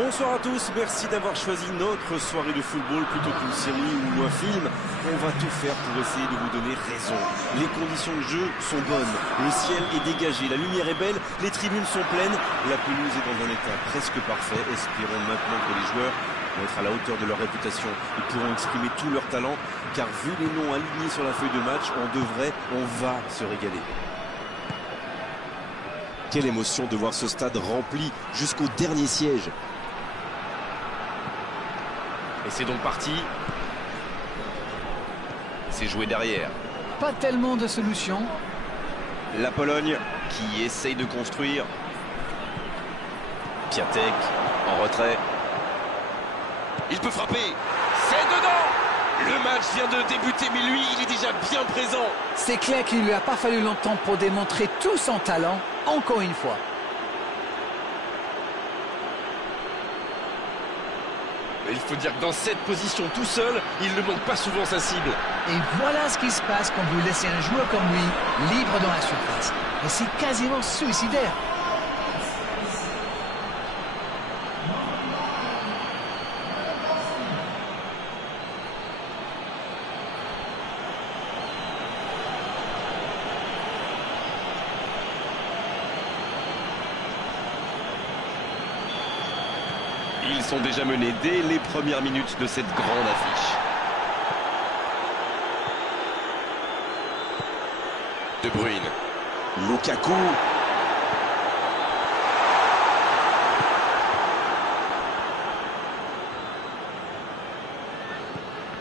Bonsoir à tous, merci d'avoir choisi notre soirée de football plutôt qu'une série ou un film. On va tout faire pour essayer de vous donner raison. Les conditions de jeu sont bonnes, le ciel est dégagé, la lumière est belle, les tribunes sont pleines, la pelouse est dans un état presque parfait. Espérons maintenant que les joueurs vont être à la hauteur de leur réputation. Ils pourront exprimer tout leur talent, car vu les noms alignés sur la feuille de match, on va se régaler. Quelle émotion de voir ce stade rempli jusqu'au dernier siège. Et c'est donc parti. C'est joué derrière. Pas tellement de solutions. La Pologne qui essaye de construire. Piatek en retrait. Il peut frapper. C'est dedans. Le match vient de débuter, mais lui, il est déjà bien présent. C'est clair qu'il ne lui a pas fallu longtemps pour démontrer tout son talent, encore une fois. Il faut dire que dans cette position tout seul, il ne manque pas souvent sa cible. Et voilà ce qui se passe quand vous laissez un joueur comme lui libre dans la surface. Et c'est quasiment suicidaire. Ils sont déjà menés dès les premières minutes de cette grande affiche. De Bruyne. Lukaku.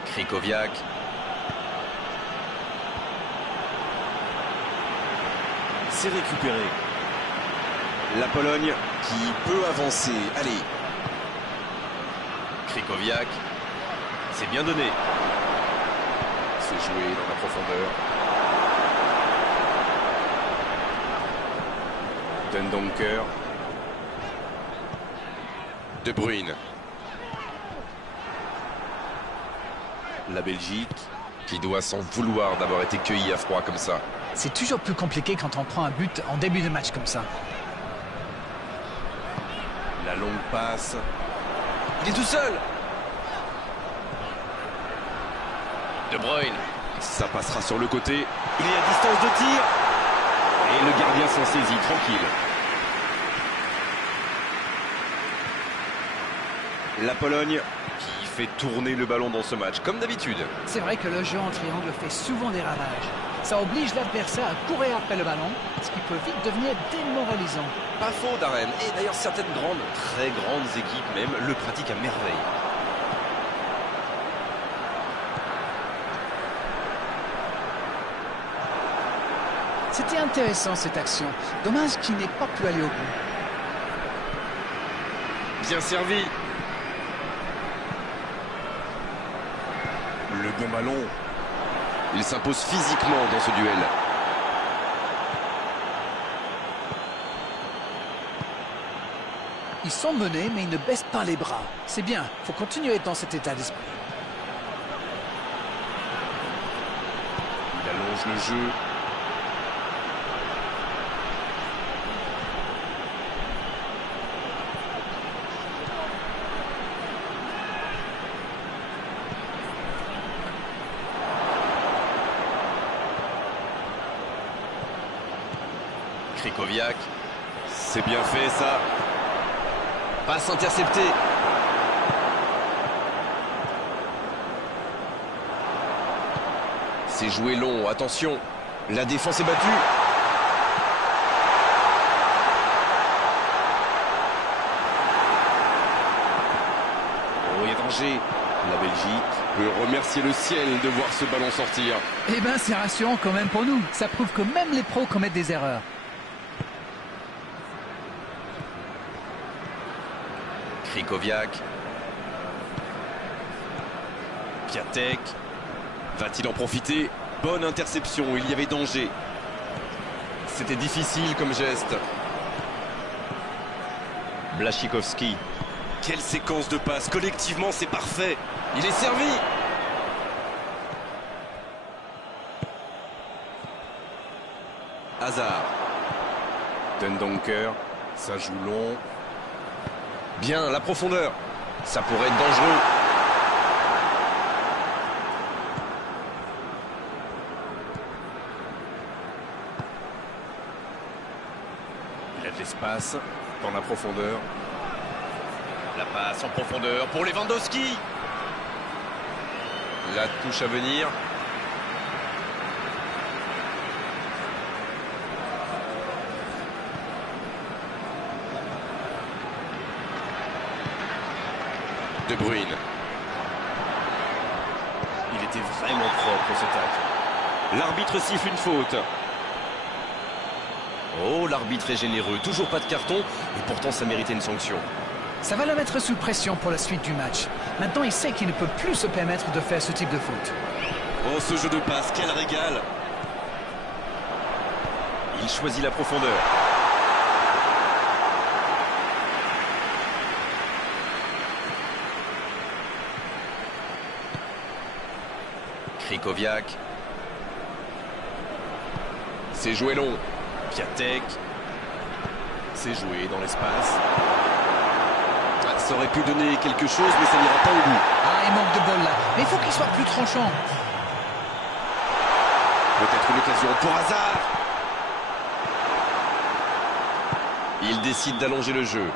Krychowiak. C'est récupéré. La Pologne qui peut avancer. Allez. Krychowiak, c'est bien donné. C'est joué dans la profondeur. Dendoncker. De Bruyne. La Belgique Qui doit s'en vouloir d'avoir été cueilli à froid comme ça. C'est toujours plus compliqué quand on prend un but en début de match comme ça. La longue passe. Il est tout seul. De Bruyne. Ça passera sur le côté. Il est à distance de tir. Et le gardien s'en saisit, tranquille. La Pologne qui fait tourner le ballon dans ce match, comme d'habitude. C'est vrai que le jeu en triangle fait souvent des ravages. Ça oblige l'adversaire à courir après le ballon, ce qui peut vite devenir démoralisant. Pas faux, Darren. Et d'ailleurs, certaines grandes, très grandes équipes même, le pratiquent à merveille. C'était intéressant cette action. Dommage qu'il n'ait pas pu aller au bout. Bien servi. Le bon ballon. Il s'impose physiquement dans ce duel. Ils sont menés, mais ils ne baissent pas les bras. C'est bien, il faut continuer dans cet état d'esprit. Il allonge le jeu. Krychowiak. C'est bien fait, ça. Passe interceptée. C'est joué long, attention. La défense est battue. Oh, il y a danger. La Belgique peut remercier le ciel de voir ce ballon sortir. Eh ben, c'est rassurant quand même pour nous. Ça prouve que même les pros commettent des erreurs. Krychowiak. Piatek. Va-t-il en profiter? Bonne interception, il y avait danger. C'était difficile comme geste. Błaszczykowski. Quelle séquence de passes, collectivement c'est parfait. Il est servi. Hazard. Dendoncker, ça joue long. Bien, la profondeur. Ça pourrait être dangereux. Il a de l'espace dans la profondeur. La passe en profondeur pour Lewandowski. La touche à venir. De Bruyne. Il était vraiment propre ce tacle. L'arbitre siffle une faute. Oh, l'arbitre est généreux. Toujours pas de carton, et pourtant ça méritait une sanction. Ça va le mettre sous pression pour la suite du match. Maintenant, il sait qu'il ne peut plus se permettre de faire ce type de faute. Oh, ce jeu de passe, quel régal! Il choisit la profondeur. Krychowiak. C'est joué long. Piatek. C'est joué dans l'espace. Ça aurait pu donner quelque chose, mais ça n'ira pas au bout. Ah, il manque de bol là. Mais il faut qu'il soit plus tranchant. Peut-être une occasion pour Hazard. Il décide d'allonger le jeu.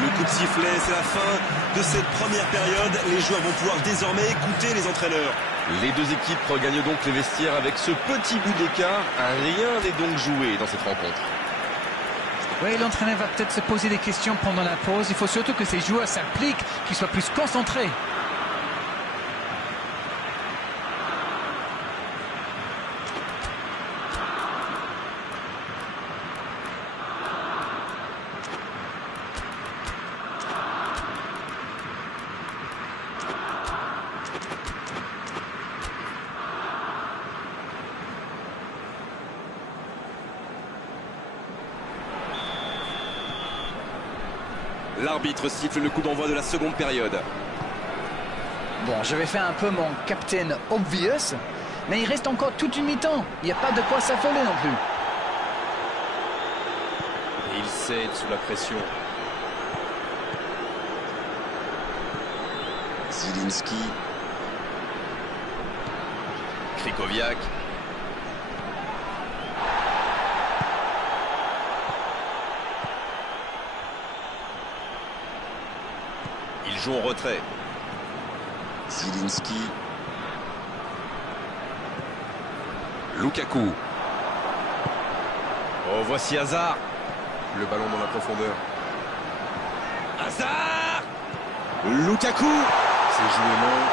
Le coup de sifflet, c'est la fin de cette première période. Les joueurs vont pouvoir désormais écouter les entraîneurs. Les deux équipes regagnent donc les vestiaires avec ce petit bout d'écart. Rien n'est donc joué dans cette rencontre. Oui, l'entraîneur va peut-être se poser des questions pendant la pause. Il faut surtout que ces joueurs s'appliquent, qu'ils soient plus concentrés. L'arbitre siffle le coup d'envoi de la seconde période. Bon, je vais faire un peu mon captain obvious, mais il reste encore toute une mi-temps. Il n'y a pas de quoi s'affoler non plus. Et il cède sous la pression. Zielinski. Krychowiak. Il joue en retrait. Zielinski. Lukaku. Oh, voici Hazard. Le ballon dans la profondeur. Hazard. Lukaku. C'est joué long.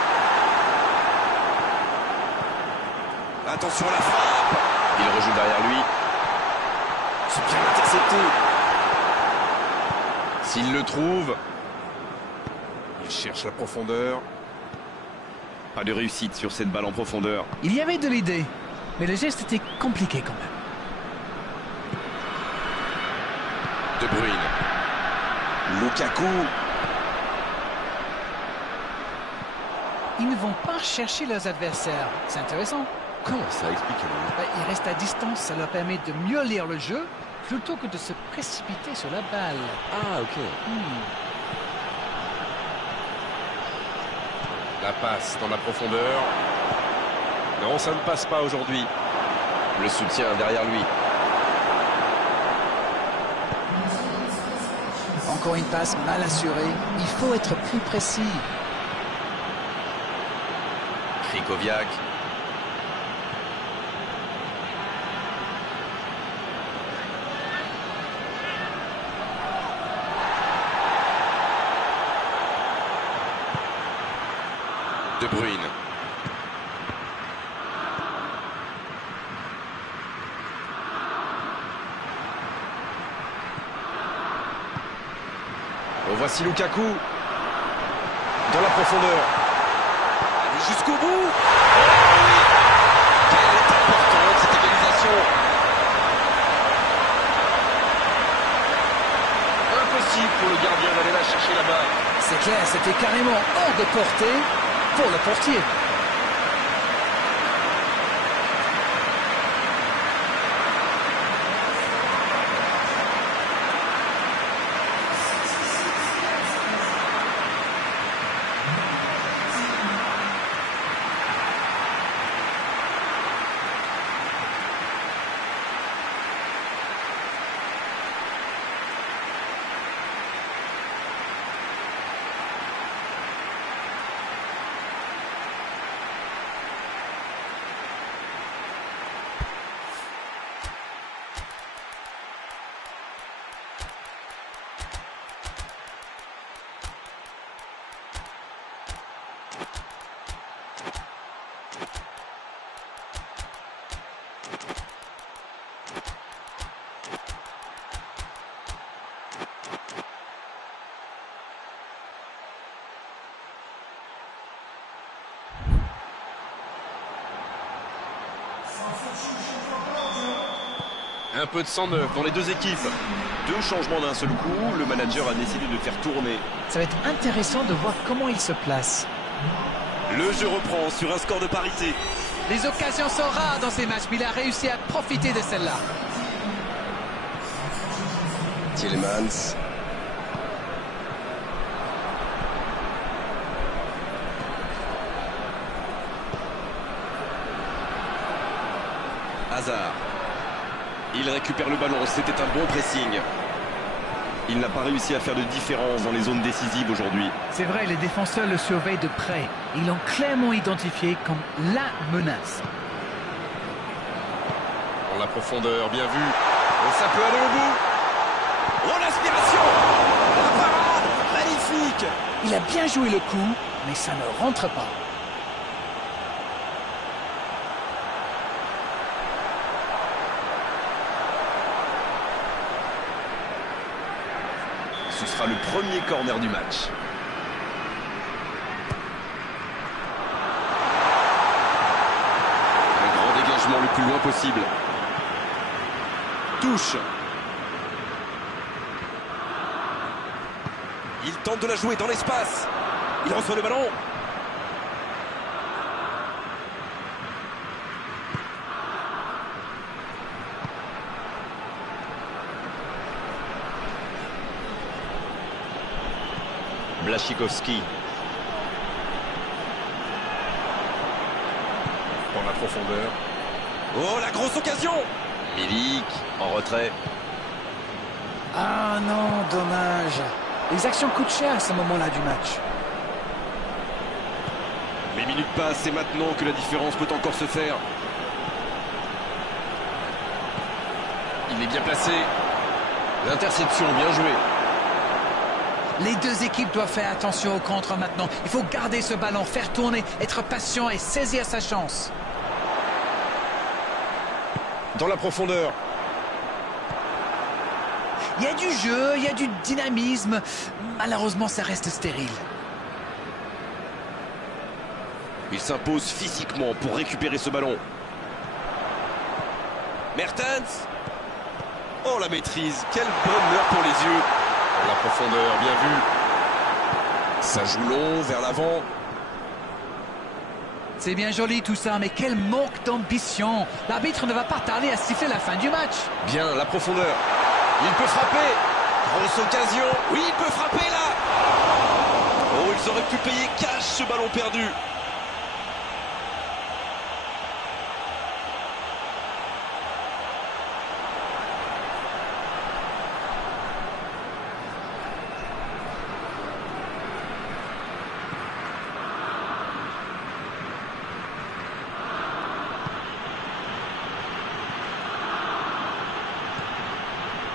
Attention à la frappe. Il rejoue derrière lui. C'est bien intercepté. S'il le trouve. Il cherche la profondeur. Pas de réussite sur cette balle en profondeur. Il y avait de l'idée, mais le geste était compliqué quand même. De Bruyne. Lukaku. Ils ne vont pas chercher leurs adversaires. C'est intéressant. Comment ça explique? Ils restent à distance, ça leur permet de mieux lire le jeu plutôt que de se précipiter sur la balle. Ah, ok. La passe dans la profondeur. Non, ça ne passe pas aujourd'hui. Le soutien derrière lui. Encore une passe mal assurée. Il faut être plus précis. Krychowiak. De Bruyne. Oh, voici Lukaku. Dans la profondeur. Allez jusqu'au bout. Oh, oui. Quelle est importante cette égalisation. Impossible pour le gardien d'aller la chercher là-bas. C'est clair, c'était carrément hors de portée pour le portier. Un peu de sang neuf dans les deux équipes. Deux changements d'un seul coup, le manager a décidé de faire tourner. Ça va être intéressant de voir comment il se place. Le jeu reprend sur un score de parité. Les occasions sont rares dans ces matchs, mais il a réussi à profiter de celle-là. Tielemans. Hazard. Il récupère le ballon, c'était un bon pressing. Il n'a pas réussi à faire de différence dans les zones décisives aujourd'hui. C'est vrai, les défenseurs le surveillent de près. Ils l'ont clairement identifié comme la menace. Dans la profondeur, bien vu. Et ça peut aller au bout. Oh, l'aspiration! La parade! Magnifique! Il a bien joué le coup, mais ça ne rentre pas. Ce sera le premier corner du match. Un grand dégagement le plus loin possible. Touche. Il tente de la jouer dans l'espace. Il reçoit le ballon. Błaszczykowski. Dans la profondeur. Oh, la grosse occasion! Milik en retrait. Ah non, dommage. Les actions coûtent cher à ce moment-là du match. Les minutes passent, c'est maintenant que la différence peut encore se faire. Il est bien placé. L'interception, bien joué. Les deux équipes doivent faire attention au contre maintenant. Il faut garder ce ballon, faire tourner, être patient et saisir sa chance. Dans la profondeur. Il y a du jeu, il y a du dynamisme. Malheureusement, ça reste stérile. Il s'impose physiquement pour récupérer ce ballon. Mertens. Oh, la maîtrise. Quel bonheur pour les yeux. Dans la profondeur, bien vu. Ça joue long, vers l'avant. C'est bien joli tout ça, mais quel manque d'ambition. L'arbitre ne va pas tarder à siffler la fin du match. Bien, la profondeur. Il peut frapper. Grosse occasion. Oui, il peut frapper là. Oh, ils auraient pu payer cash ce ballon perdu.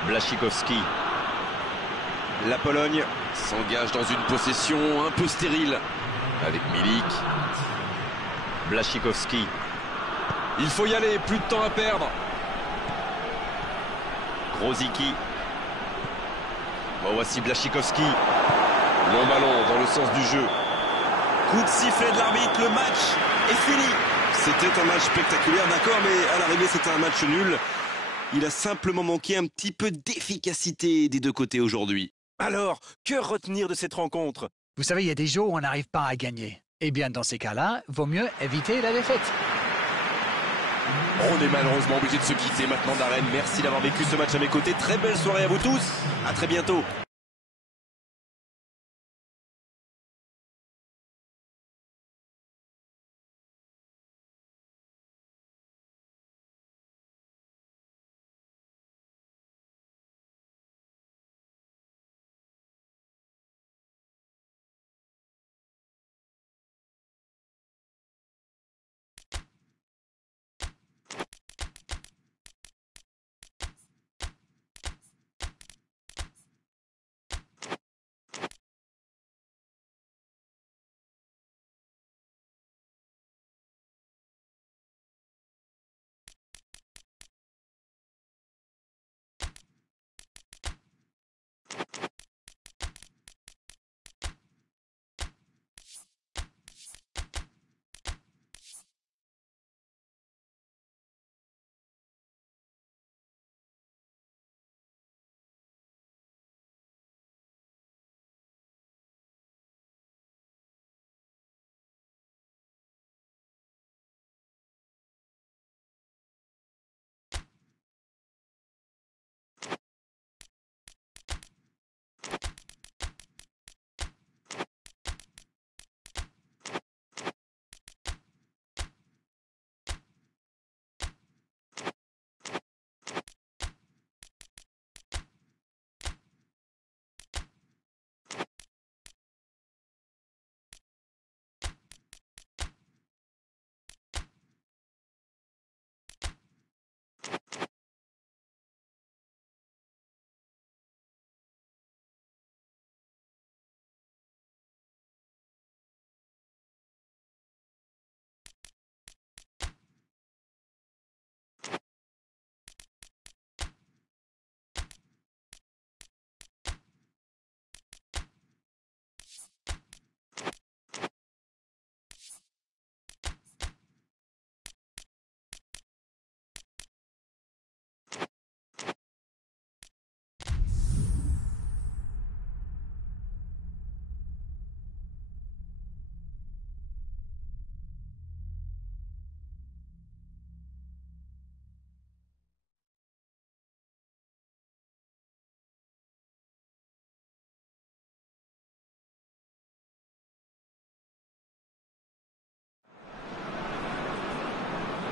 Błaszczykowski. La Pologne s'engage dans une possession un peu stérile avec Milik. Błaszczykowski. Il faut y aller, plus de temps à perdre. Grosicki. Bon, voici Błaszczykowski. Long ballon dans le sens du jeu. Coup de sifflet de l'arbitre, le match est fini. C'était un match spectaculaire, d'accord, mais à l'arrivée c'était un match nul. Il a simplement manqué un petit peu d'efficacité des deux côtés aujourd'hui. Alors, que retenir de cette rencontre? Vous savez, il y a des jours où on n'arrive pas à gagner. Eh bien, dans ces cas-là, vaut mieux éviter la défaite. On est malheureusement obligé de se quitter maintenant, Darren. Merci d'avoir vécu ce match à mes côtés. Très belle soirée à vous tous. À très bientôt.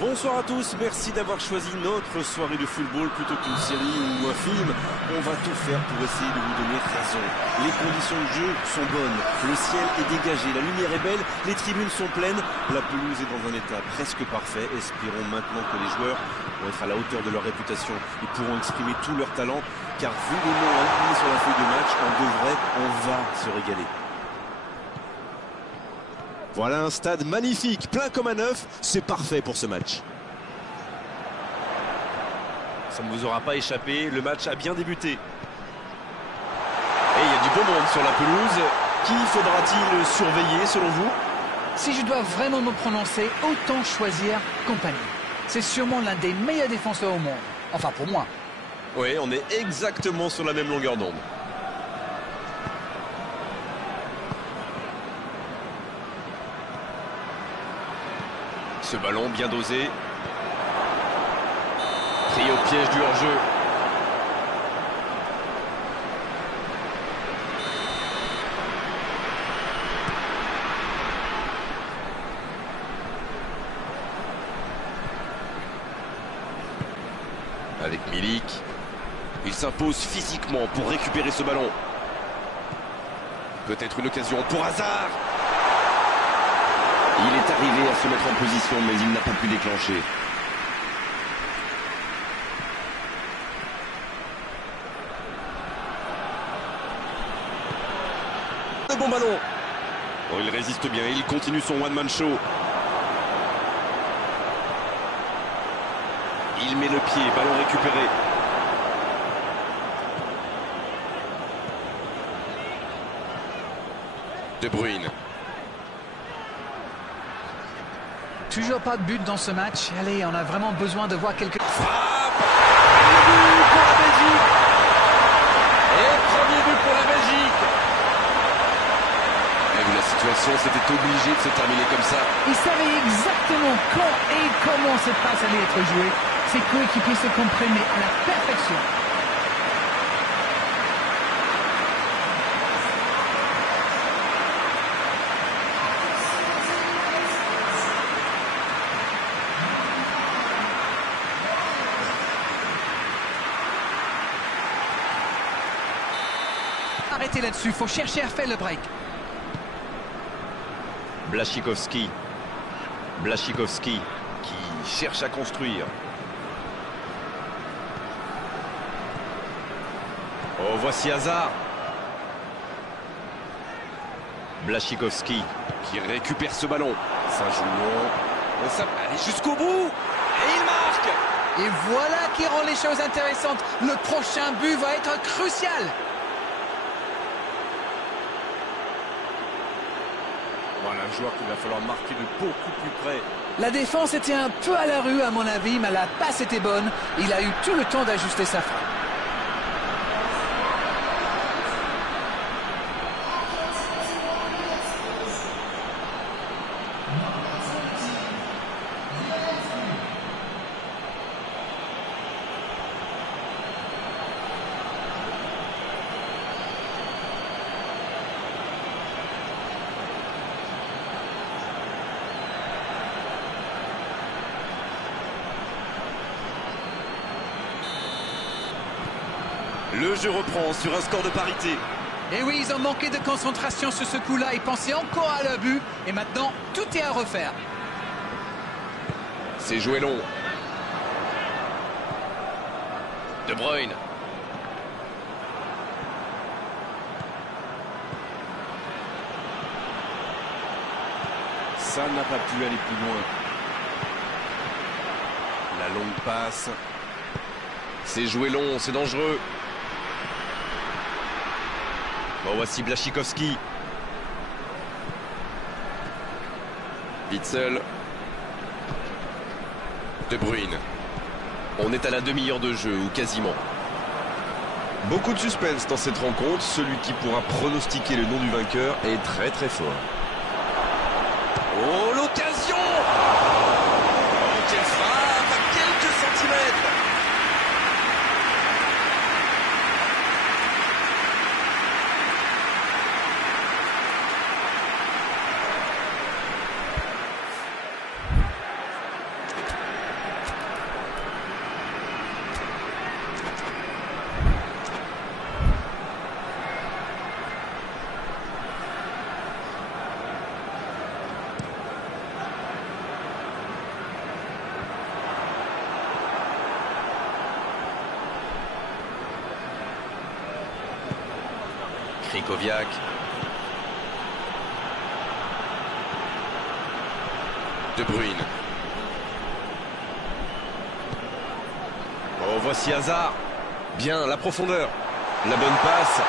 Bonsoir à tous, merci d'avoir choisi notre soirée de football plutôt qu'une série ou un film. On va tout faire pour essayer de vous donner raison. Les conditions de jeu sont bonnes, le ciel est dégagé, la lumière est belle, les tribunes sont pleines, la pelouse est dans un état presque parfait. Espérons maintenant que les joueurs vont être à la hauteur de leur réputation et pourront exprimer tout leur talent, car vu les noms alignés sur la feuille de match, on va se régaler. Voilà un stade magnifique, plein comme un œuf, c'est parfait pour ce match. Ça ne vous aura pas échappé, le match a bien débuté. Et il y a du beau monde sur la pelouse. Qui faudra-t-il surveiller selon vous? Si je dois vraiment me prononcer, autant choisir Kompany. C'est sûrement l'un des meilleurs défenseurs au monde. Enfin, pour moi. Oui, on est exactement sur la même longueur d'onde. Ce ballon bien dosé. Pris au piège du hors-jeu. Avec Milik. Il s'impose physiquement pour récupérer ce ballon. Peut-être une occasion pour Hazard. Il est arrivé à se mettre en position, mais il n'a pas pu déclencher. Le bon ballon. Oh, il résiste bien, il continue son one-man show. Il met le pied, ballon récupéré. De Bruyne. Toujours pas de but dans ce match. Allez, on a vraiment besoin de voir quelque... Frappe. Et but pour la Belgique. Et premier but pour la Belgique. Et vu la situation, c'était obligé de se terminer comme ça. Il savait exactement quand et comment cette passe allait être jouée. Ses coéquipiers se comprenaient à la perfection. Arrêtez là-dessus, faut chercher à faire le break. Błaszczykowski. Błaszczykowski qui cherche à construire. Oh, voici Hazard. Błaszczykowski qui récupère ce ballon. Ça joue long. Oh, ça va aller jusqu'au bout. Et il marque. Et voilà qui rend les choses intéressantes. Le prochain but va être crucial. Voilà un joueur qu'il va falloir marquer de beaucoup plus près. La défense était un peu à la rue à mon avis, mais la passe était bonne. Il a eu tout le temps d'ajuster sa frappe. Le jeu reprend sur un score de parité. Et oui, ils ont manqué de concentration sur ce coup-là. Ils pensaient encore à leur but. Et maintenant, tout est à refaire. C'est joué long. De Bruyne. Ça n'a pas pu aller plus loin. La longue passe. C'est joué long, c'est dangereux. Bon, voici Błaszczykowski. Witsel. De Bruyne. On est à la demi-heure de jeu, ou quasiment. Beaucoup de suspense dans cette rencontre. Celui qui pourra pronostiquer le nom du vainqueur est très très fort. Oh, l'occasion! Oh, quelle frappe à quelques centimètres! Krychowiak. De Bruyne. Oh, voici Hazard. Bien, la profondeur. La bonne passe.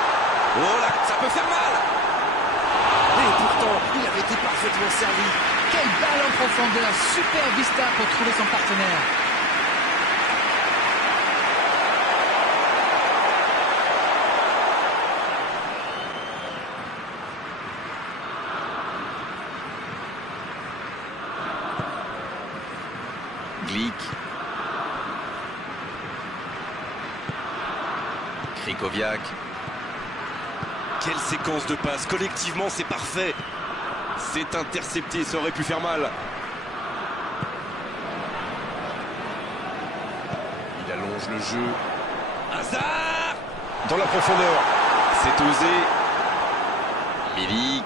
Oh là, ça peut faire mal. Et pourtant, il avait été parfaitement servi. Quelle balle en profondeur, super vista pour trouver son partenaire. Glick. Krychowiak. Quelle séquence de passes. Collectivement, c'est parfait. C'est intercepté, ça aurait pu faire mal. Il allonge le jeu. Hazard! Dans la profondeur. C'est osé. Milik.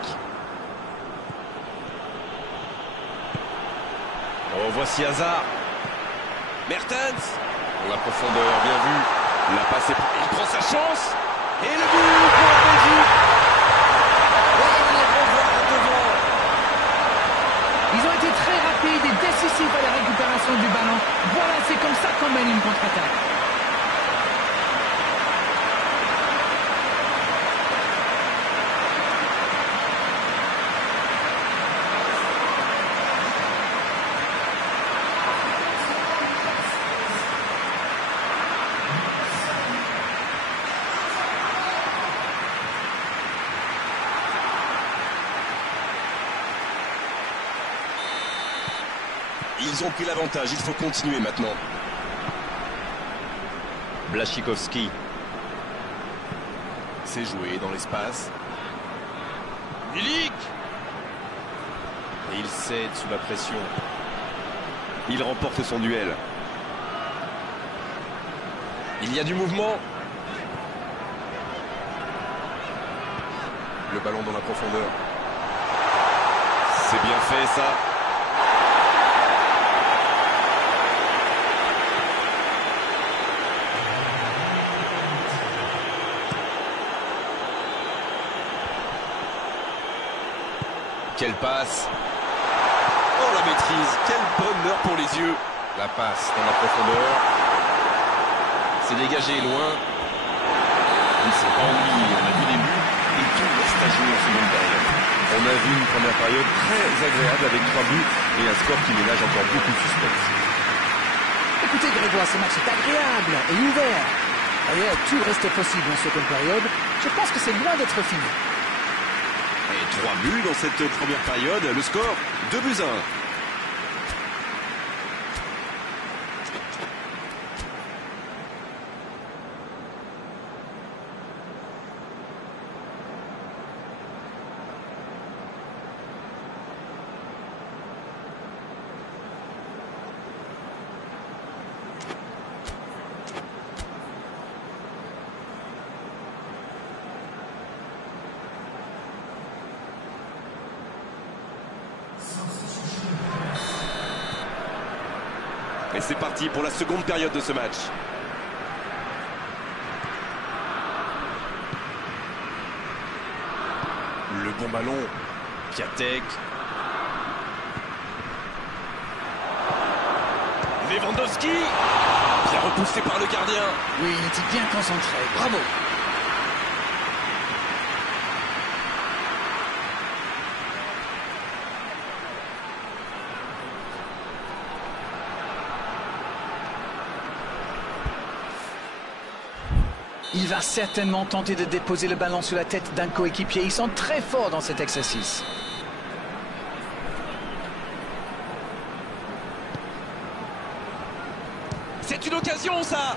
Oh, voici Hazard. Mertens! Dans la profondeur, bien vu. La passe est... Il prend sa chance. Et le but pour la Belgique. Et on les revoit devant. Ils ont été très rapides et décisifs à la récupération du ballon. Voilà, c'est comme ça qu'on mène une contre-attaque. Ils ont pris l'avantage, il faut continuer maintenant. Błaszczykowski. C'est joué dans l'espace. Milik! Et il cède sous la pression. Il remporte son duel. Il y a du mouvement. Le ballon dans la profondeur. C'est bien fait ça. Quelle passe. Oh la maîtrise, quel bonheur pour les yeux. La passe dans la profondeur. C'est dégagé loin. Il s'est pas ennuyé, on a vu les buts et tout reste à jouer en seconde période. On a vu une première période très agréable avec 3 buts et un score qui ménage encore beaucoup de suspense. Écoutez Grégoire, ce match est agréable et ouvert. D'ailleurs, tout reste possible en seconde période. Je pense que c'est loin d'être fini. Et 3 buts dans cette première période, le score 2-1. Et c'est parti pour la seconde période de ce match. Le bon ballon. Piatek. Lewandowski. Bien repoussé par le gardien. Oui, il était bien concentré. Bravo. Il va certainement tenter de déposer le ballon sur la tête d'un coéquipier. Ils sont très forts dans cet exercice. C'est une occasion, ça.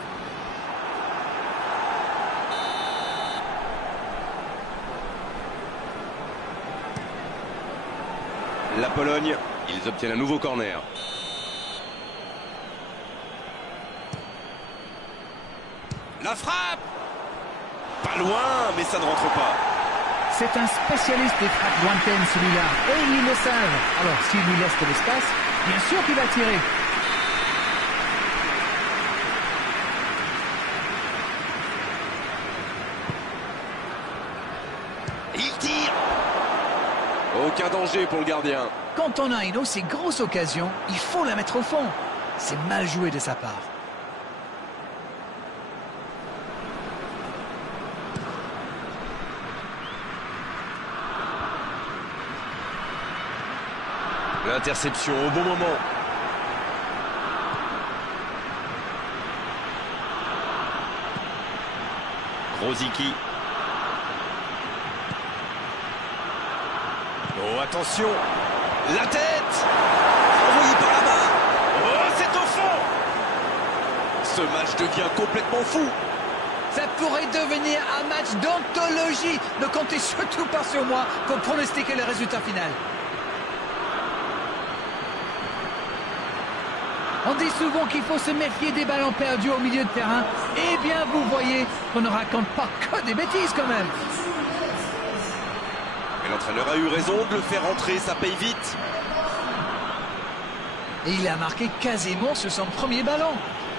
La Pologne, ils obtiennent un nouveau corner. La frappe. Pas loin, mais ça ne rentre pas. C'est un spécialiste des frappes lointaines, celui-là. Et ils le savent. Alors, s'il lui laisse de l'espace, bien sûr qu'il va tirer. Aucun danger pour le gardien. Quand on a une aussi grosse occasion, il faut la mettre au fond. C'est mal joué de sa part. L'interception au bon moment. Rosicky. Oh, attention. La tête. Envoyé par là-bas. Oh, c'est au fond. Ce match devient complètement fou. Ça pourrait devenir un match d'anthologie. Ne comptez surtout pas sur moi pour pronostiquer le résultat final. On dit souvent qu'il faut se méfier des ballons perdus au milieu de terrain. Eh bien, vous voyez qu'on ne raconte pas que des bêtises quand même. Et l'entraîneur a eu raison de le faire entrer, ça paye vite. Et il a marqué quasiment sur son premier ballon.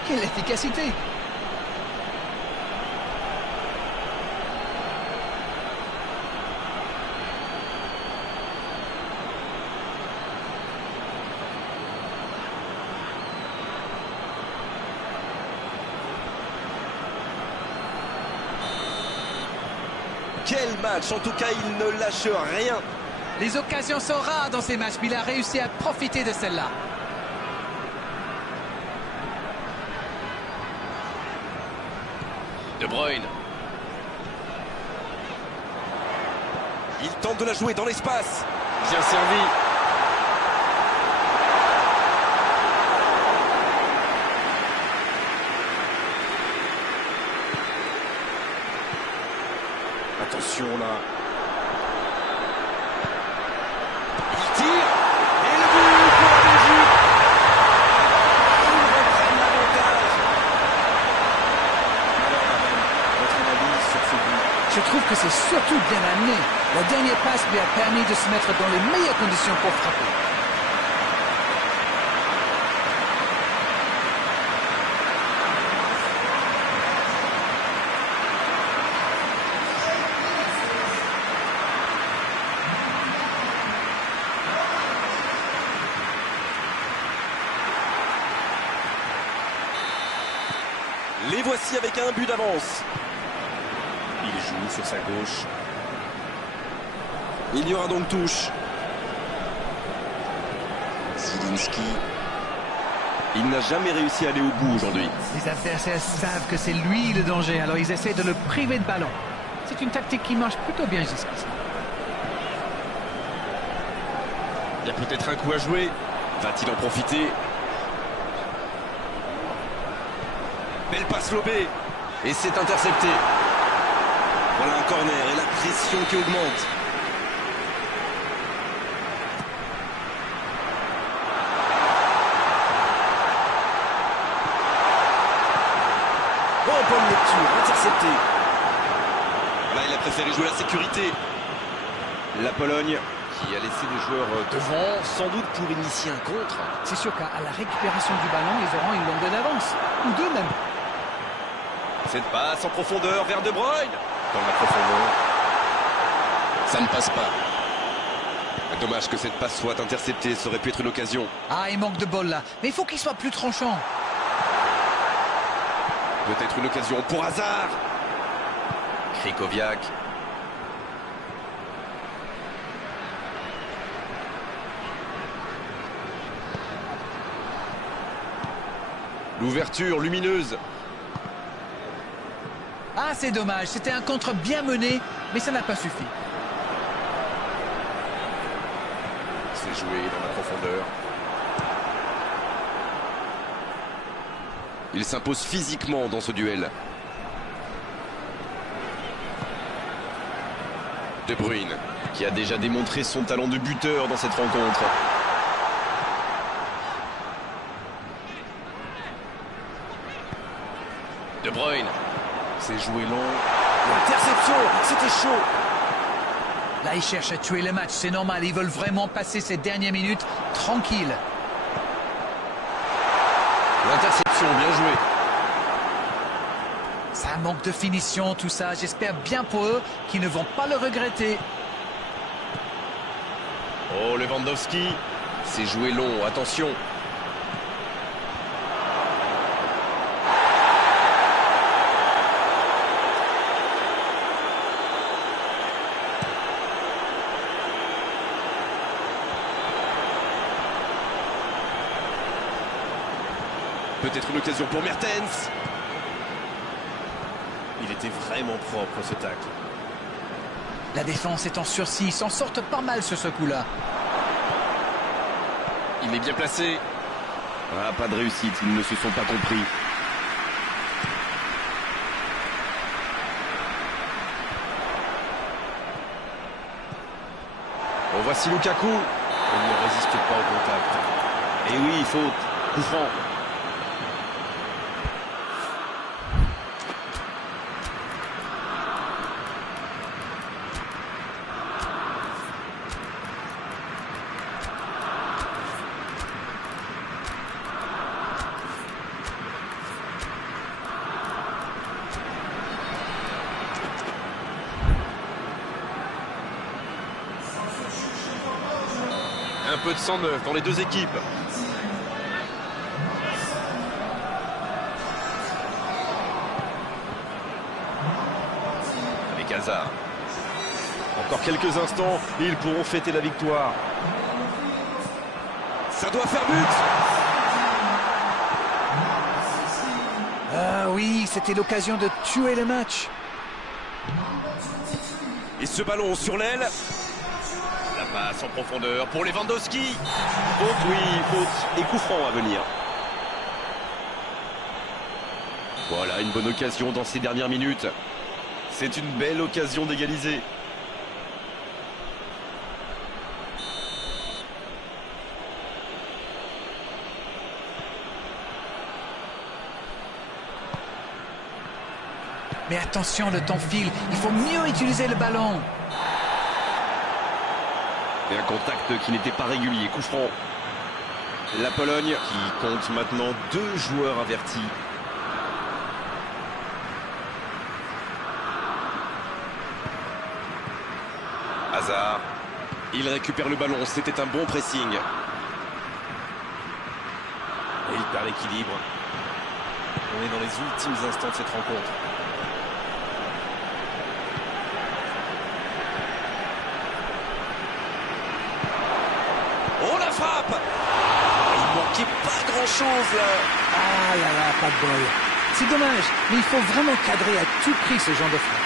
Quelle efficacité! Quel match! En tout cas, il ne lâche rien. Les occasions sont rares dans ces matchs, mais il a réussi à profiter de celle-là. De Bruyne. Il tente de la jouer dans l'espace. Bien servi. Attention là. Il tire. Et le but pour la Belgique. Ils reprennent l'avantage. Alors, votre avis sur ce but? Je trouve que c'est surtout bien amené. La dernière passe lui a permis de se mettre dans les meilleures conditions pour frapper. Les voici avec un but d'avance. Il joue sur sa gauche. Il y aura donc touche. Zielinski. Il n'a jamais réussi à aller au bout aujourd'hui. Les adversaires savent que c'est lui le danger, alors ils essaient de le priver de ballon. C'est une tactique qui marche plutôt bien jusqu'ici. Il y a peut-être un coup à jouer. Va-t-il en profiter? Belle passe lobée. Et c'est intercepté. Voilà un corner et la pression qui augmente. Oh, bonne lecture, intercepté. Là, il a préféré jouer la sécurité. La Pologne. Qui a laissé les joueurs devant, sans doute pour initier un contre. C'est sûr qu'à la récupération du ballon, ils auront une longueur d'avance. Ou deux même. Cette passe en profondeur vers De Bruyne. Dans la profondeur. Ça ne passe pas. Dommage que cette passe soit interceptée, ça aurait pu être une occasion. Ah, il manque de bol là. Mais il faut qu'il soit plus tranchant. Peut-être une occasion pour Hazard. Krikoviak. L'ouverture lumineuse. Ah, c'est dommage. C'était un contre bien mené, mais ça n'a pas suffi. C'est joué dans la profondeur. Il s'impose physiquement dans ce duel. De Bruyne, Qui a déjà démontré son talent de buteur dans cette rencontre. De Bruyne. C'est joué long. L'interception, c'était chaud. Là, ils cherchent à tuer le match. C'est normal. Ils veulent vraiment passer ces dernières minutes tranquilles. L'interception, bien joué. Ça manque de finition, tout ça. J'espère bien pour eux qu'ils ne vont pas le regretter. Oh, Lewandowski. C'est joué long, attention. Peut-être une occasion pour Mertens. Il était vraiment propre ce tacle. La défense est en sursis, ils s'en sortent pas mal sur ce coup-là. Il est bien placé. Ah, pas de réussite, ils ne se sont pas compris. Bon, voici Lukaku. Il ne résiste pas au contact. Et oui, faute. Coup franc. Un peu de sang neuf dans les deux équipes. Avec Hazard. Encore quelques instants, et ils pourront fêter la victoire. Ça doit faire but. Ah oui, c'était l'occasion de tuer le match. Et ce ballon sur l'aile. La passe en profondeur pour Lewandowski. Faute, oui, faute. Et coup franc à venir. Voilà une bonne occasion dans ces dernières minutes. C'est une belle occasion d'égaliser. Mais attention, le temps file, il faut mieux utiliser le ballon. Et un contact qui n'était pas régulier. Coup franc. La Pologne qui compte maintenant 2 joueurs avertis. Hazard. Il récupère le ballon, c'était un bon pressing. Et il perd l'équilibre. On est dans les ultimes instants de cette rencontre. Oh, la frappe. Il manquait pas grand-chose là. Ah là là, pas de bol. C'est dommage, mais il faut vraiment cadrer à tout prix ce genre de frappe.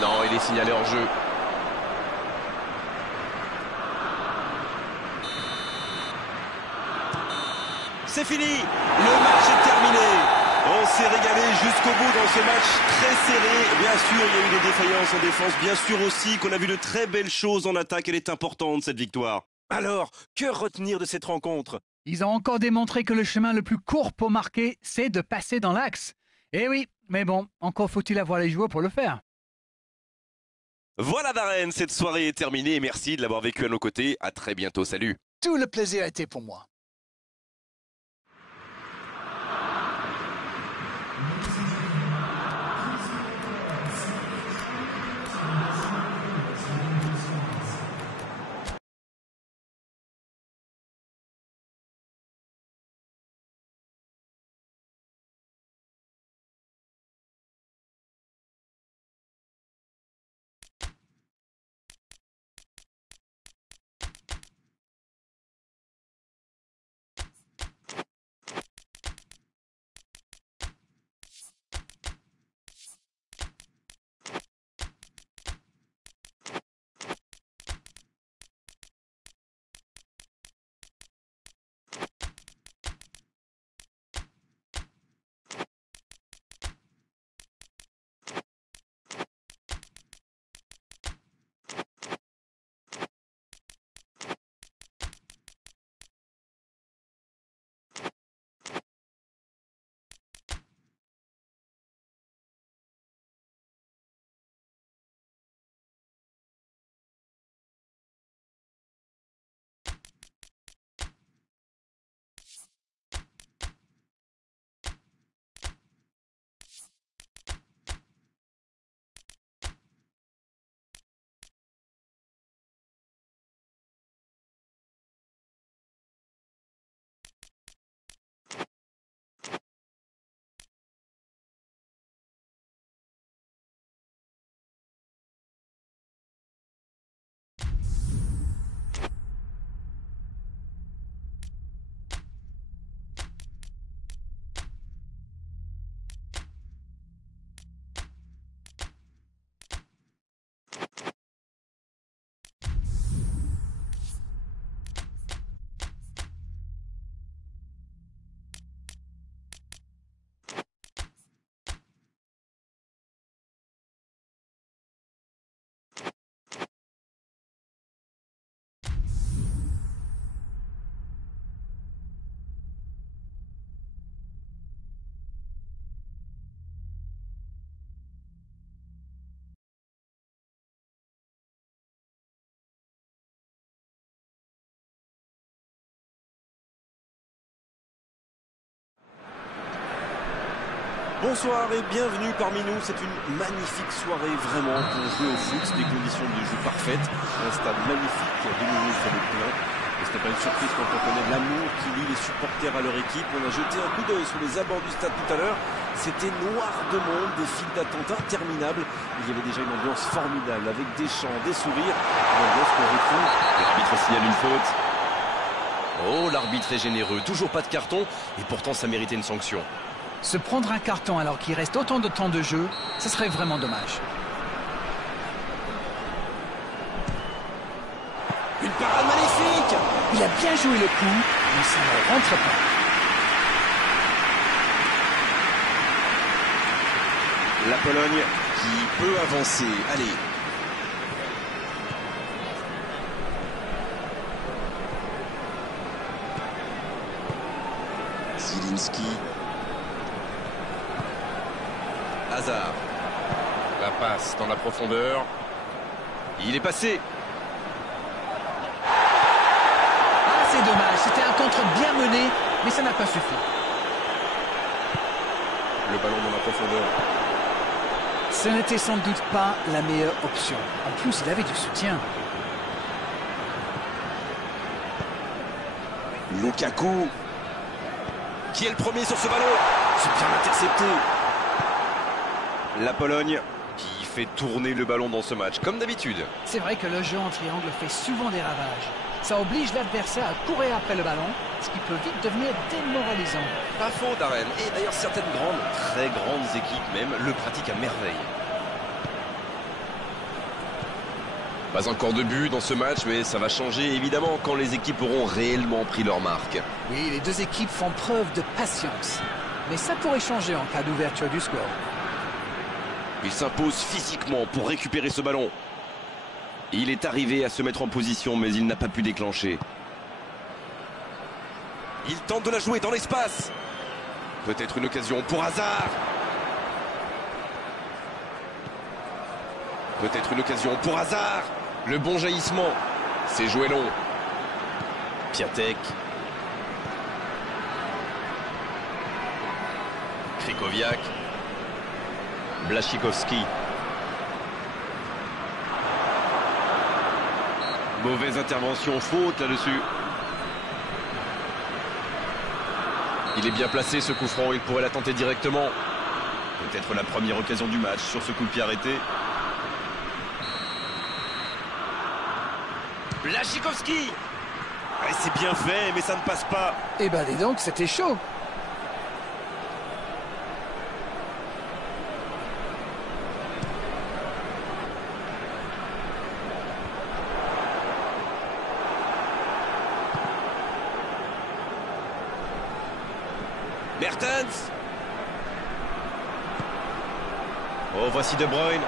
Non, il est signalé hors jeu. C'est fini. Le match est terminé. On s'est régalé jusqu'au bout dans ce match très serré. Bien sûr, il y a eu des défaillances en défense. Bien sûr aussi qu'on a vu de très belles choses en attaque. Elle est importante, cette victoire. Alors, que retenir de cette rencontre? Ils ont encore démontré que le chemin le plus court pour marquer, c'est de passer dans l'axe. Eh oui, mais bon, encore faut-il avoir les joueurs pour le faire. Voilà Darren, cette soirée est terminée. Merci de l'avoir vécu à nos côtés. À très bientôt, salut. Tout le plaisir a été pour moi. Bonsoir et bienvenue parmi nous. C'est une magnifique soirée vraiment pour jouer au foot. Des conditions de jeu parfaites. Un stade magnifique de nouveau sur le plein. Et ce n'est pas une surprise quand on connaît l'amour qui lie les supporters à leur équipe. On a jeté un coup d'œil sur les abords du stade tout à l'heure. C'était noir de monde, des files d'attente interminables. Il y avait déjà une ambiance formidable avec des chants, des sourires. Une ambiance qu'on retrouve. L'arbitre signale une faute. Oh, l'arbitre est généreux. Toujours pas de carton. Et pourtant, ça méritait une sanction. Se prendre un carton alors qu'il reste autant de temps de jeu, ce serait vraiment dommage. Une parade magnifique! Il a bien joué le coup, mais ça ne rentre pas. La Pologne qui peut avancer. Allez. Zielinski. Hazard. La passe dans la profondeur. Il est passé. Ah, c'est dommage, c'était un contre bien mené, mais ça n'a pas suffi. Le ballon dans la profondeur. Ce n'était sans doute pas la meilleure option. En plus, il avait du soutien. Lukaku. Qui est le premier sur ce ballon? C'est bien intercepté. La Pologne Qui fait tourner le ballon dans ce match, comme d'habitude. C'est vrai que le jeu en triangle fait souvent des ravages. Ça oblige l'adversaire à courir après le ballon, ce qui peut vite devenir démoralisant. Pas faux, Darren. Et d'ailleurs, certaines grandes, très grandes équipes même, le pratiquent à merveille. Pas encore de but dans ce match, mais ça va changer évidemment quand les équipes auront réellement pris leur marque. Oui, les deux équipes font preuve de patience. Mais ça pourrait changer en cas d'ouverture du score. Il s'impose physiquement pour récupérer ce ballon. Il est arrivé à se mettre en position, mais il n'a pas pu déclencher. Il tente de la jouer dans l'espace. Peut-être une occasion pour Hazard. Peut-être une occasion pour Hazard. Le bon jaillissement. C'est joué long. Piatek. Krikoviak. Błaszczykowski. Mauvaise intervention, faute là-dessus. Il est bien placé ce coup franc, il pourrait la tenter directement. Peut-être la première occasion du match sur ce coup de pied arrêté. Błaszczykowski. Ouais, c'est bien fait, mais ça ne passe pas. Eh ben dis donc, c'était chaud. Mertens. Oh, voici De Bruyne.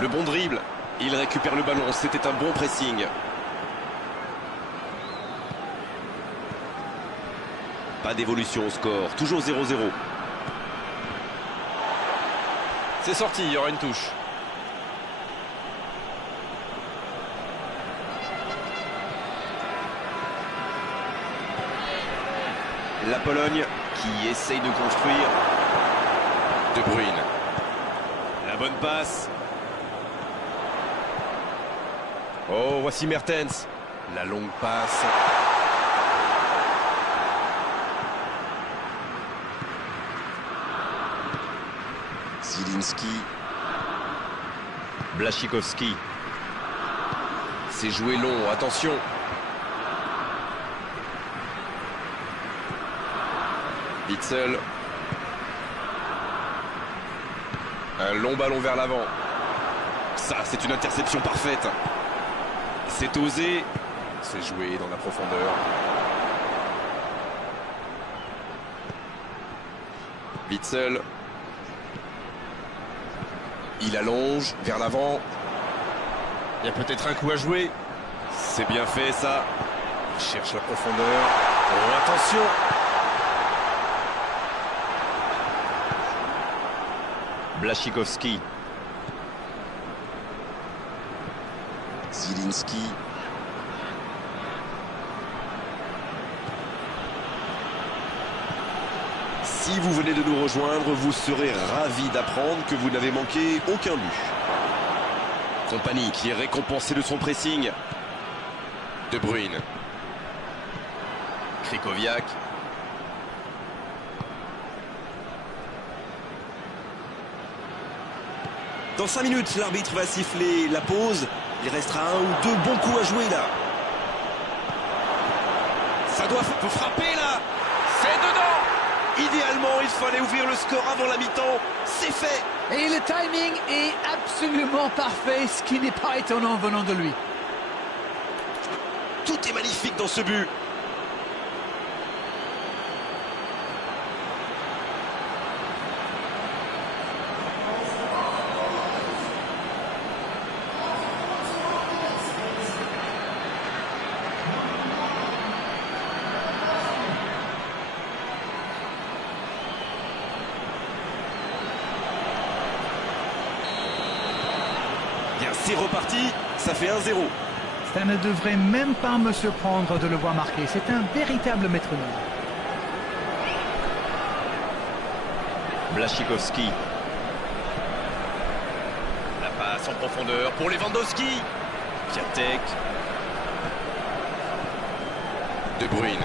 Le bon dribble. Il récupère le ballon. C'était un bon pressing. Pas d'évolution au score. Toujours 0-0. C'est sorti. Il y aura une touche. La Pologne Qui essaye de construire. De Bruyne. La bonne passe. Oh, voici Mertens. La longue passe. Zielinski. Błaszczykowski. C'est joué long, attention. Witsel. Un long ballon vers l'avant. Ça, c'est une interception parfaite. C'est osé. C'est joué dans la profondeur. Witsel. Il allonge vers l'avant. Il y a peut-être un coup à jouer. C'est bien fait ça. Il cherche la profondeur. Oh, attention. Błaszczykowski. Zielinski. Si vous venez de nous rejoindre, vous serez ravis d'apprendre que vous n'avez manqué aucun but. Compagnie qui est récompensé de son pressing. De Bruyne. Krychowiak. Dans 5 minutes, l'arbitre va siffler la pause. Il restera 1 ou 2 bons coups à jouer là. Ça doit frapper là. C'est dedans. Idéalement, il fallait ouvrir le score avant la mi-temps. C'est fait. Et le timing est absolument parfait, ce qui n'est pas étonnant venant de lui. Tout est magnifique dans ce but. Bien, c'est reparti, ça fait 1-0. Ça ne devrait même pas me surprendre de le voir marquer. C'est un véritable métronome. Błaszczykowski. La passe en profondeur pour Lewandowski. Piatek. De Bruyne.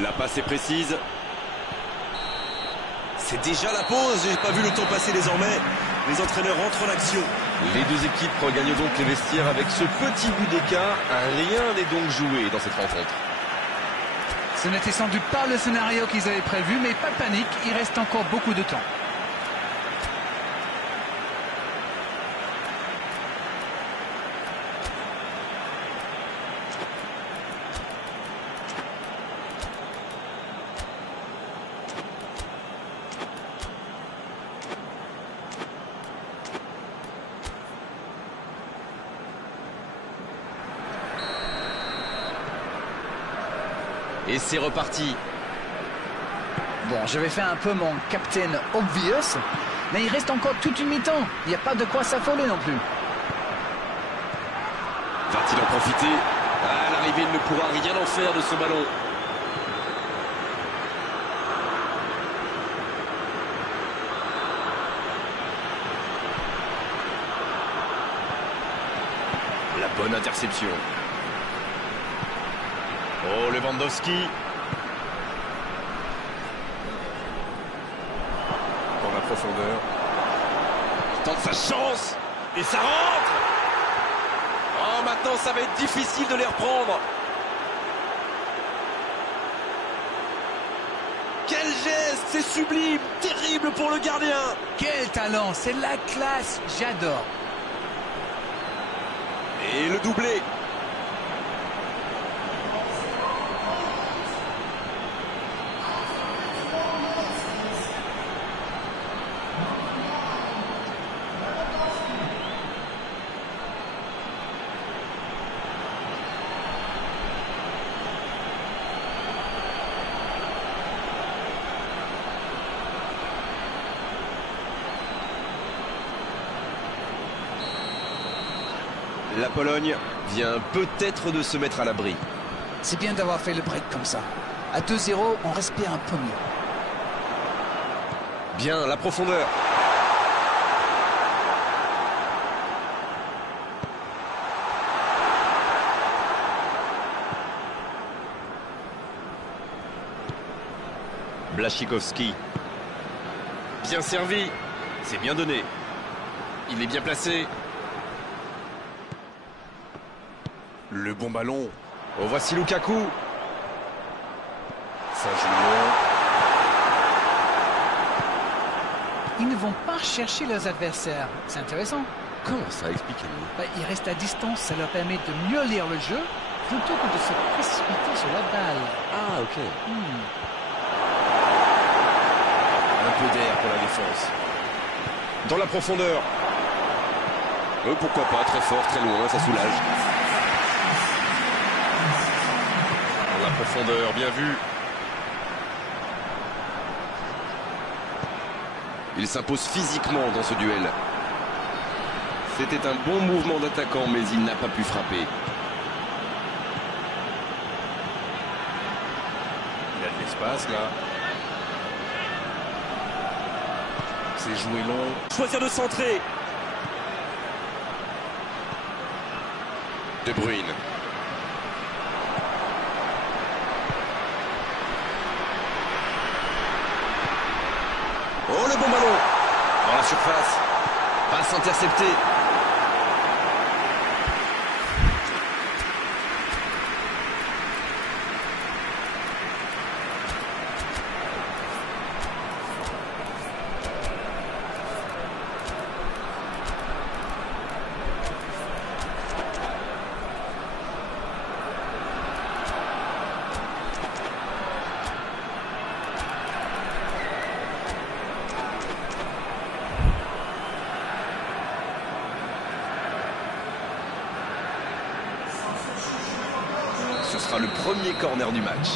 La passe est précise. C'est déjà la pause, j'ai pas vu le temps passer désormais. Les entraîneurs rentrent en action. Les deux équipes regagnent donc les vestiaires avec ce petit but d'écart. Rien n'est donc joué dans cette rencontre. Ce n'était sans doute pas le scénario qu'ils avaient prévu, mais pas de panique, il reste encore beaucoup de temps. Et c'est reparti. Bon, je vais faire un peu mon captain obvious, mais il reste encore toute une mi-temps. Il n'y a pas de quoi s'affoler non plus. Va-t-il en profiter? À l'arrivée, il ne pourra rien en faire de ce ballon. La bonne interception. Oh, Lewandowski. Dans la profondeur. Il tente sa chance. Et ça rentre. Oh, maintenant, ça va être difficile de les reprendre. Quel geste. C'est sublime. Terrible pour le gardien. Quel talent, c'est la classe, j'adore. Et le doublé. La Pologne vient peut-être de se mettre à l'abri. C'est bien d'avoir fait le break comme ça. À 2-0, on respire un peu mieux. Bien, la profondeur. Błaszczykowski. Bien servi. C'est bien donné. Il est bien placé. Le bon ballon. Oh, voici Lukaku. Ça joue long. Ils ne vont pas chercher leurs adversaires. C'est intéressant. Comment ça? Expliquez-nous. Ils restent à distance, ça leur permet de mieux lire le jeu plutôt que de se précipiter sur la balle. Ah, ok. Un peu d'air pour la défense. Dans la profondeur. Pourquoi pas, très fort, très loin, ça soulage. Dans la profondeur, bien vu. Il s'impose physiquement dans ce duel. C'était un bon mouvement d'attaquant, mais il n'a pas pu frapper. l'espace là. C'est joué long. Choisir de centrer. De Bruyne. Oh, le bon ballon dans la surface. Passe interceptée. Ce sera le premier corner du match.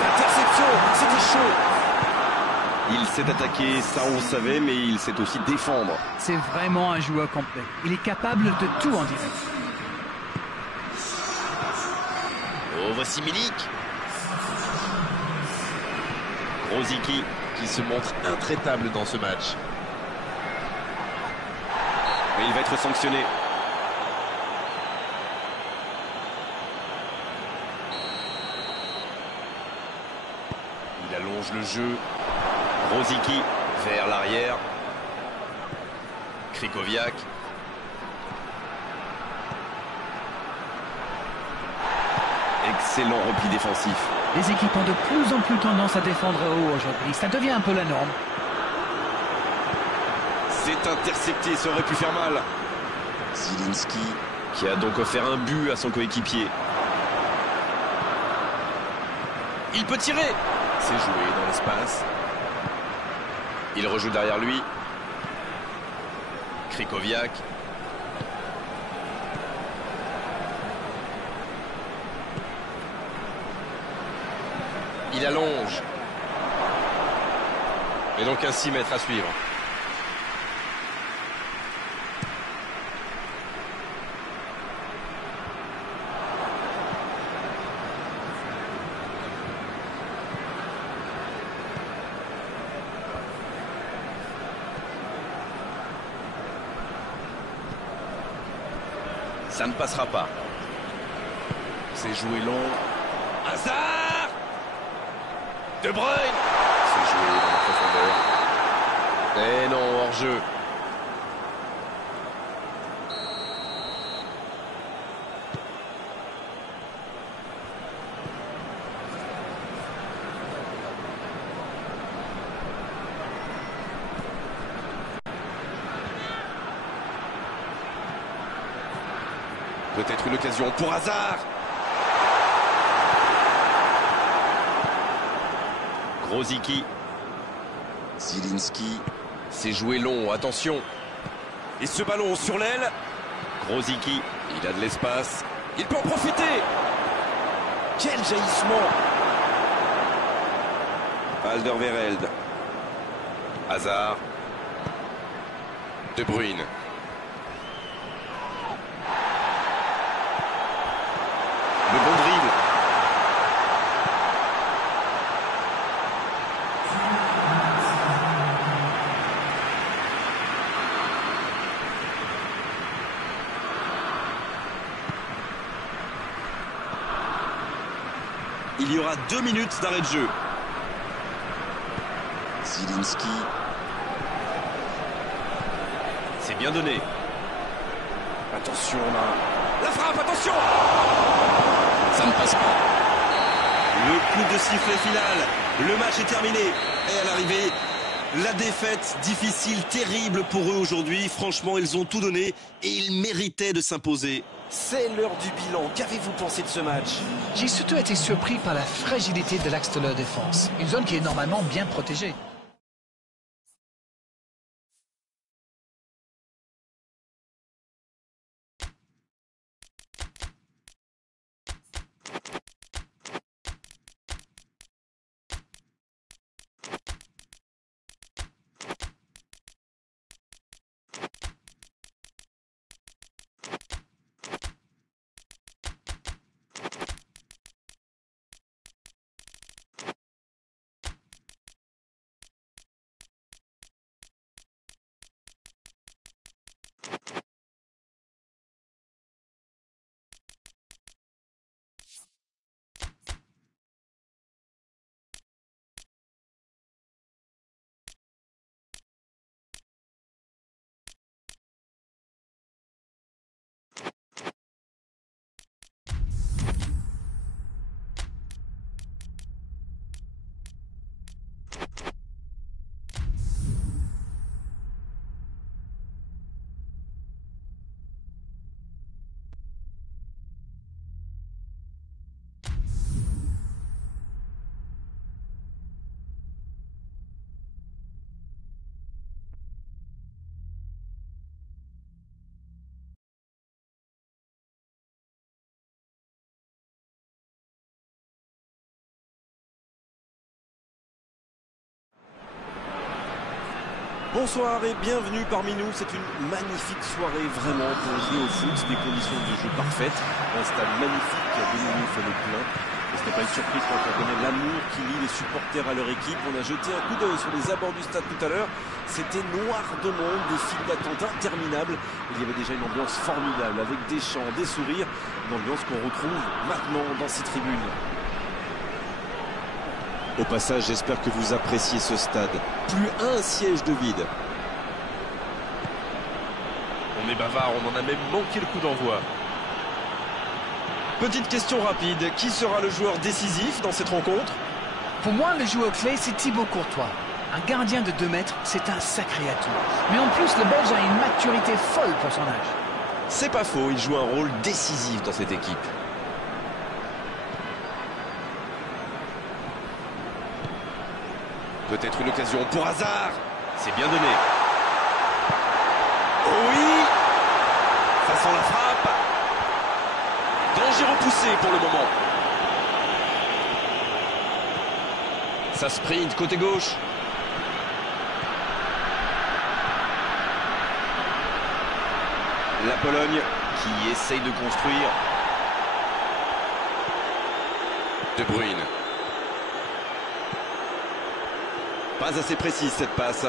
L'interception, c'était chaud. Il s'est attaqué, ça on le savait, mais il sait aussi défendre. C'est vraiment un joueur complet. Il est capable de tout en direct. Oh, voici Milik. Rosicky qui se montre intraitable dans ce match. Mais il va être sanctionné. Il allonge le jeu. Rosicky vers l'arrière. Krychowiak. Excellent repli défensif. Les équipes ont de plus en plus tendance à défendre haut aujourd'hui. Ça devient un peu la norme. C'est intercepté, ça aurait pu faire mal. Zielinski qui a donc offert un but à son coéquipier. Il peut tirer. C'est joué dans l'espace. Il rejoue derrière lui. Krychowiak. Il allonge. Et donc un 6 mètres à suivre. Ça ne passera pas. C'est joué long. Hazard. De Bruyne. C'est joué dans la profondeur. Et non, hors-jeu. Peut-être une occasion pour Hazard. Rosicky. Zielinski. C'est joué long, attention. Et ce ballon sur l'aile. Rosicky. Il a de l'espace. Il peut en profiter. Quel jaillissement. Alderweireld. Hazard. De Bruyne. Le bon dribble. Il y aura 2 minutes d'arrêt de jeu. Zielinski. C'est bien donné. Attention là. La frappe, attention. Ça ne passe pas. Le coup de sifflet final. Le match est terminé. Et à l'arrivée, la défaite difficile, terrible pour eux aujourd'hui. Franchement, ils ont tout donné et ils méritaient de s'imposer. C'est l'heure du bilan. Qu'avez-vous pensé de ce match? J'ai surtout été surpris par la fragilité de l'axe de leur défense. Une zone qui est normalement bien protégée. Bonsoir et bienvenue parmi nous. C'est une magnifique soirée vraiment pour jouer au foot. Des conditions de jeu parfaites. Un stade magnifique qui a de nouveau fait le plein. Et ce n'est pas une surprise quand on connaît l'amour qui lie les supporters à leur équipe. On a jeté un coup d'œil sur les abords du stade tout à l'heure. C'était noir de monde, des files d'attente interminables. Il y avait déjà une ambiance formidable avec des chants, des sourires. Une ambiance qu'on retrouve maintenant dans ces tribunes. Au passage, j'espère que vous appréciez ce stade. Plus un siège de vide. On est bavard, on en a même manqué le coup d'envoi. Petite question rapide, qui sera le joueur décisif dans cette rencontre? Pour moi, le joueur clé, c'est Thibaut Courtois. Un gardien de 2 mètres, c'est un sacré atout. Mais en plus, le Belge a une maturité folle pour son âge. C'est pas faux, il joue un rôle décisif dans cette équipe. Peut-être une occasion pour Hazard. C'est bien donné. Oh oui! Ça sent la frappe. Danger repoussé pour le moment. Ça sprint côté gauche. La Pologne qui essaye de construire. De Bruyne. Pas assez précise cette passe.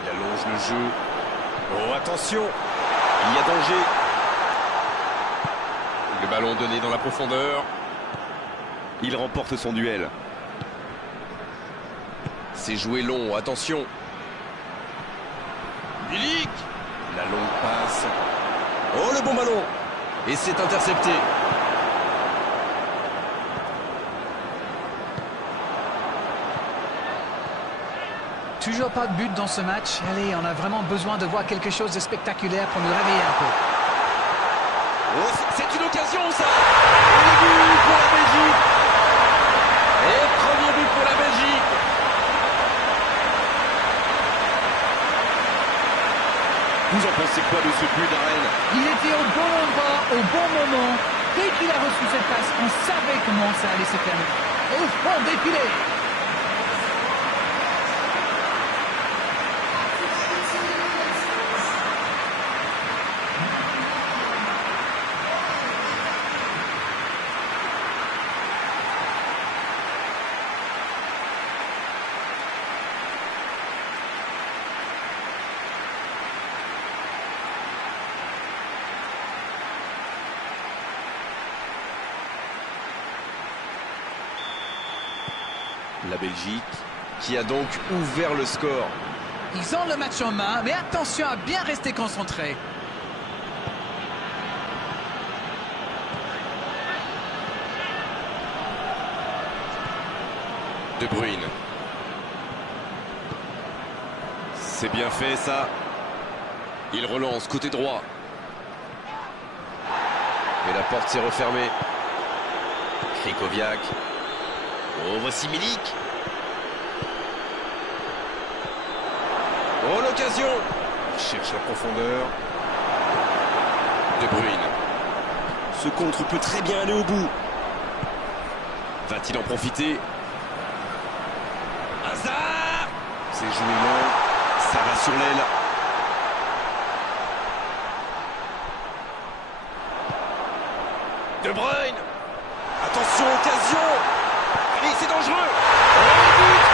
Il allonge le jeu. Oh attention! Il y a danger. Le ballon donné dans la profondeur. Il remporte son duel. C'est joué long, attention. Milik. La longue passe. Oh le bon ballon. Et c'est intercepté. Toujours pas de but dans ce match. Allez, on a vraiment besoin de voir quelque chose de spectaculaire pour nous réveiller un peu. Oh, c'est une occasion ça. Et but pour la Belgique. Et premier but pour la Belgique. Vous en pensez quoi de ce but d'Arène? Il était au bon endroit, au bon moment. Dès qu'il a reçu cette passe, on savait comment ça allait se terminer. Au fond défilé. La Belgique qui a donc ouvert le score. Ils ont le match en main, mais attention à bien rester concentré. De Bruyne. C'est bien fait ça. Il relance côté droit. Et la porte s'est refermée. Krikoviak. Oh, voici Milik. Oh l'occasion! Il cherche la profondeur. De Bruyne. Ce contre peut très bien aller au bout. Va-t-il en profiter? Hazard. C'est joué long. Ça va sur l'aile. De Bruyne. Attention, occasion! Et c'est dangereux. Le but!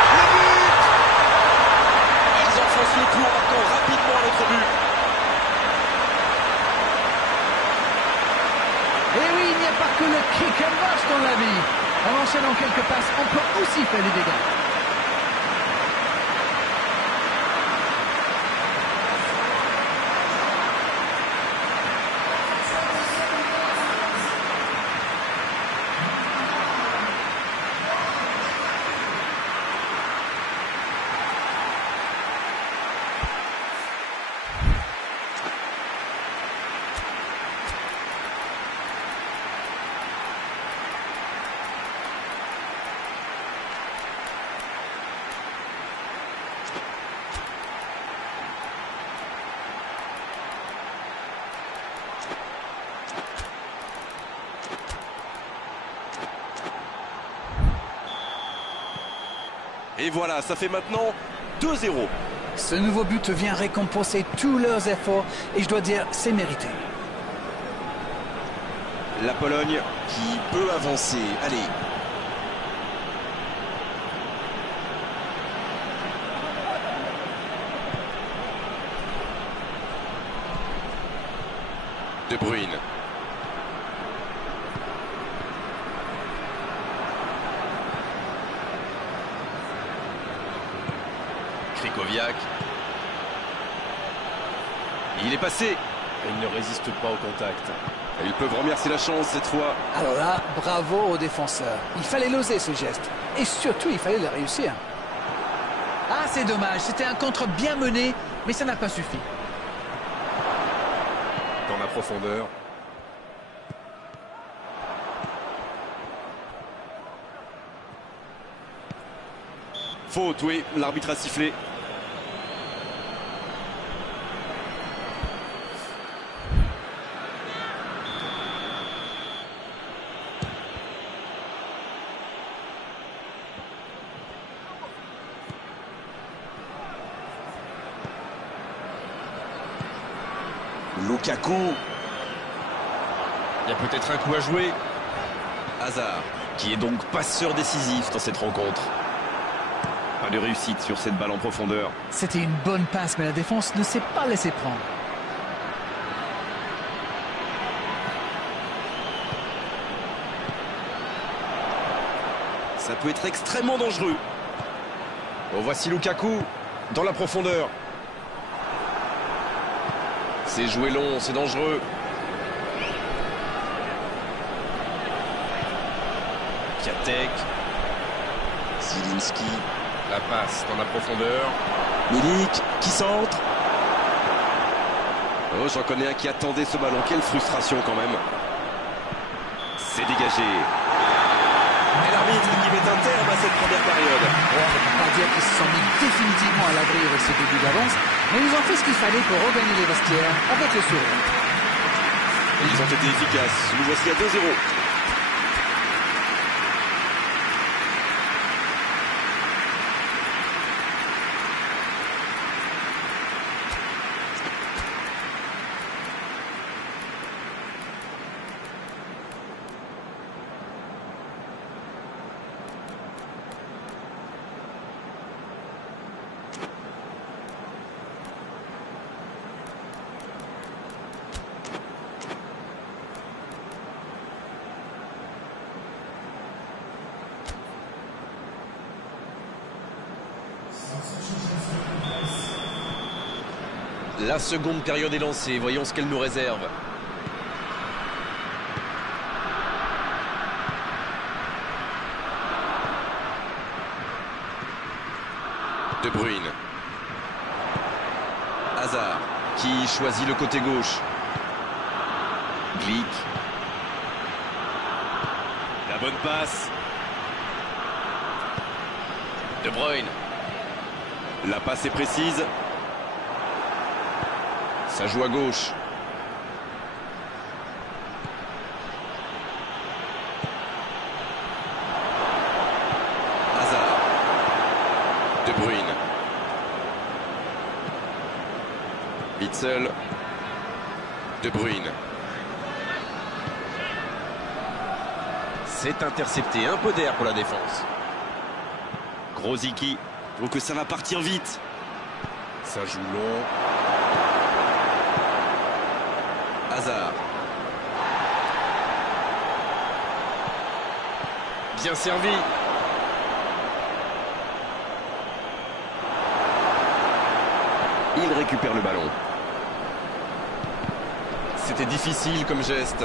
Ils enfoncent le coup en marquant rapidement à notre but. Et oui, il n'y a pas que le kick and rush dans la vie. En enchaînant quelques passes, on peut aussi faire des dégâts. Et voilà, ça fait maintenant 2-0. Ce nouveau but vient récompenser tous leurs efforts et je dois dire, c'est mérité. La Pologne qui peut avancer. Allez. De Bruyne. Krikoviak. Il est passé. Il ne résiste pas au contact. Et ils peuvent remercier la chance cette fois. Alors là, bravo aux défenseurs. Il fallait l'oser ce geste. Et surtout, il fallait le réussir. Ah, c'est dommage. C'était un contre bien mené, mais ça n'a pas suffi. Dans la profondeur. Faute, oui. L'arbitre a sifflé. Lukaku. Il y a peut-être un coup à jouer. Hazard, qui est donc passeur décisif dans cette rencontre. Pas de réussite sur cette balle en profondeur. C'était une bonne passe, mais la défense ne s'est pas laissée prendre. Ça peut être extrêmement dangereux. Oh, voici Lukaku dans la profondeur. C'est joué long, c'est dangereux. Piatek. Zielinski. La passe dans la profondeur. Milik qui centre. Oh, j'en connais un qui attendait ce ballon. Quelle frustration quand même. C'est dégagé. Et l'arbitre qui met un terme à cette première période. On ne peut pas dire qu'ils se sont mis définitivement à l'abri avec ce début d'avance, mais ils ont fait ce qu'il fallait pour regagner les vestiaires avec le sourire. Ils ont été efficaces. Nous voici à 2-0. La seconde période est lancée. Voyons ce qu'elle nous réserve. De Bruyne. Hazard. Qui choisit le côté gauche. Glick. La bonne passe. De Bruyne. La passe est précise. Ça joue à gauche. Hazard. De Bruyne. Witsel. De Bruyne. C'est intercepté. Un peu d'air pour la défense. Grosicki. Donc ça va partir vite. Ça joue long. Hazard. Bien servi. Il récupère le ballon. C'était difficile comme geste.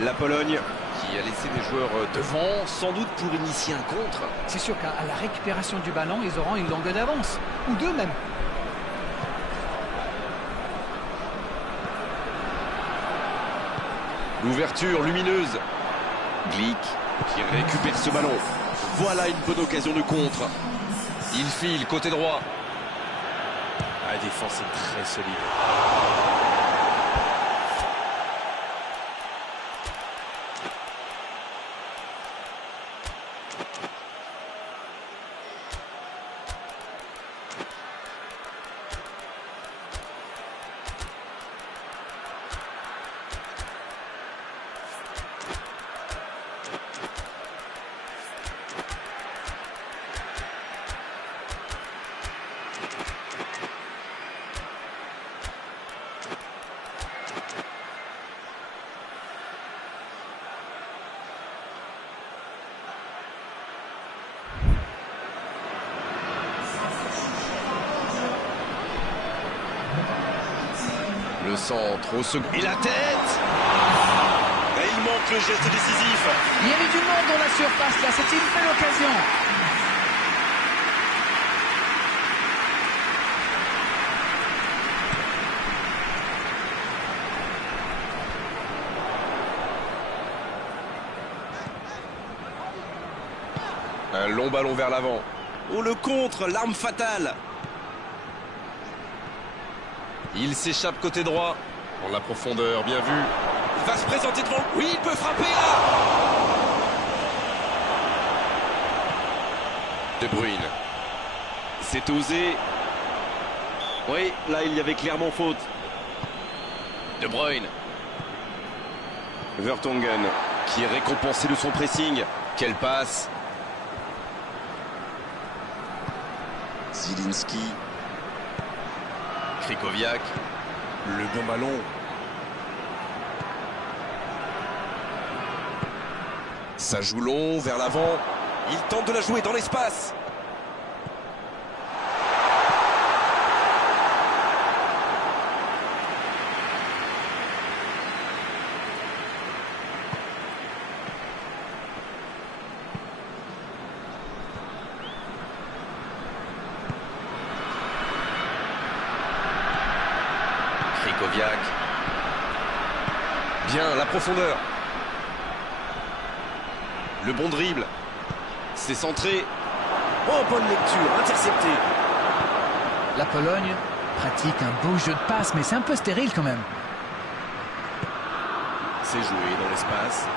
La Pologne Qui a laissé des joueurs devant, sans doute pour initier un contre. C'est sûr qu'à la récupération du ballon, ils auront une longueur d'avance. Ou deux même. L'ouverture lumineuse. Glick qui récupère ce ballon. Voilà une bonne occasion de contre. Il file côté droit. La défense est très solide. Le centre au second. Et la tête! Et il manque le geste décisif. Il y avait du monde dans la surface là, c'était une belle occasion. Un long ballon vers l'avant. Oh, le contre, l'arme fatale. Il s'échappe côté droit. Dans la profondeur, bien vu. Il va se présenter devant. Oui, il peut frapper là. De Bruyne. C'est osé. Oui, là, il y avait clairement faute. De Bruyne. Vertonghen, qui est récompensé de son pressing. Quelle passe! Zielinski. Krychowiak. Le bon ballon. Ça joue long, vers l'avant. Il tente de la jouer dans l'espace. Krychowiak. Bien, la profondeur. Le bon dribble. C'est centré. Oh, bonne lecture, intercepté. La Pologne pratique un beau jeu de passe, mais c'est un peu stérile quand même. C'est joué dans l'espace.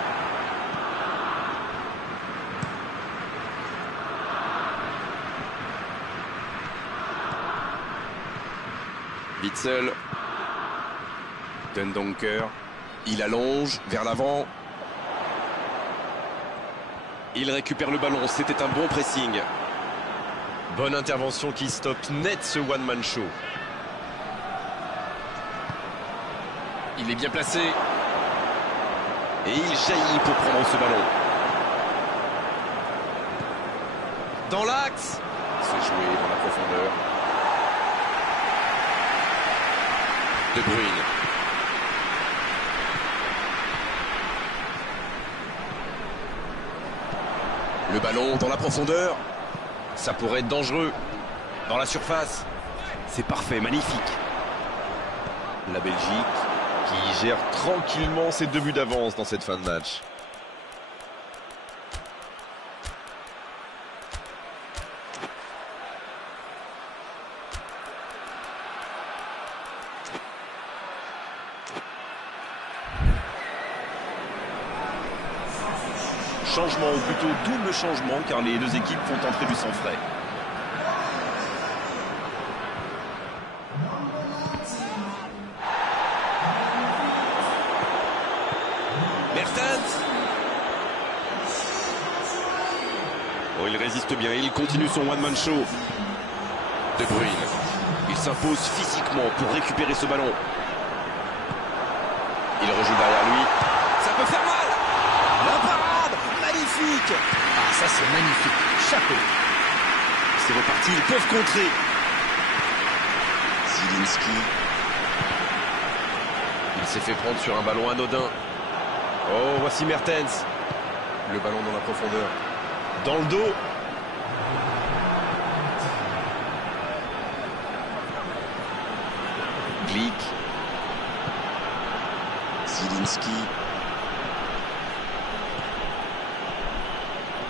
Witzel. Dendoncker. Il allonge, vers l'avant. Il récupère le ballon, c'était un bon pressing. Bonne intervention qui stoppe net ce one-man show. Il est bien placé. Et il jaillit pour prendre ce ballon. Dans l'axe. C'est joué dans la profondeur. De Bruyne. Le ballon dans la profondeur. Ça pourrait être dangereux. Dans la surface. C'est parfait, magnifique. La Belgique. Qui gère tranquillement ses 2 buts d'avance dans cette fin de match. Changement, ou plutôt double changement, car les deux équipes font entrer du sang frais. Mertens. Oh, il résiste bien, il continue son one-man show. De Bruyne. Il s'impose physiquement pour récupérer ce ballon. Il rejoue derrière lui. Ça peut faire mal. La parade, magnifique. Ah, ça c'est magnifique. Chapeau. C'est reparti, ils peuvent contrer. Zielinski. Il s'est fait prendre sur un ballon anodin. Oh, voici Mertens. Le ballon dans la profondeur. Dans le dos. Glick. Zielinski.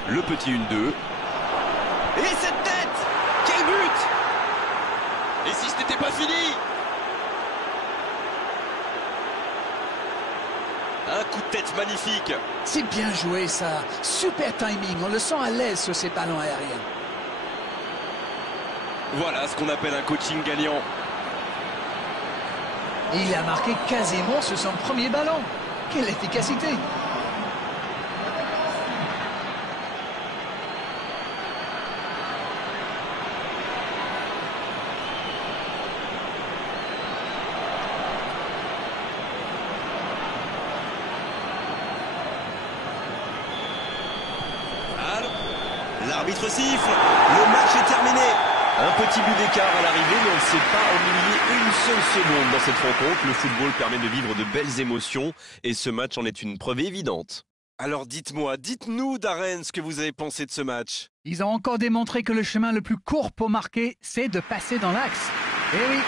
Le petit 1-2. Et cette tête. Quel but. Et si ce n'était pas fini? Un coup de tête magnifique. C'est bien joué ça. Super timing. On le sent à l'aise sur ces ballons aériens. Voilà ce qu'on appelle un coaching gagnant. Et il a marqué quasiment sur son premier ballon. Quelle efficacité! L'arbitre siffle. Le match est terminé. Un petit but d'écart à l'arrivée, mais on ne s'est pas ennuyé une seule seconde dans cette rencontre. Le football permet de vivre de belles émotions et ce match en est une preuve évidente. Alors dites-nous Darren ce que vous avez pensé de ce match. Ils ont encore démontré que le chemin le plus court pour marquer, c'est de passer dans l'axe. Eh oui,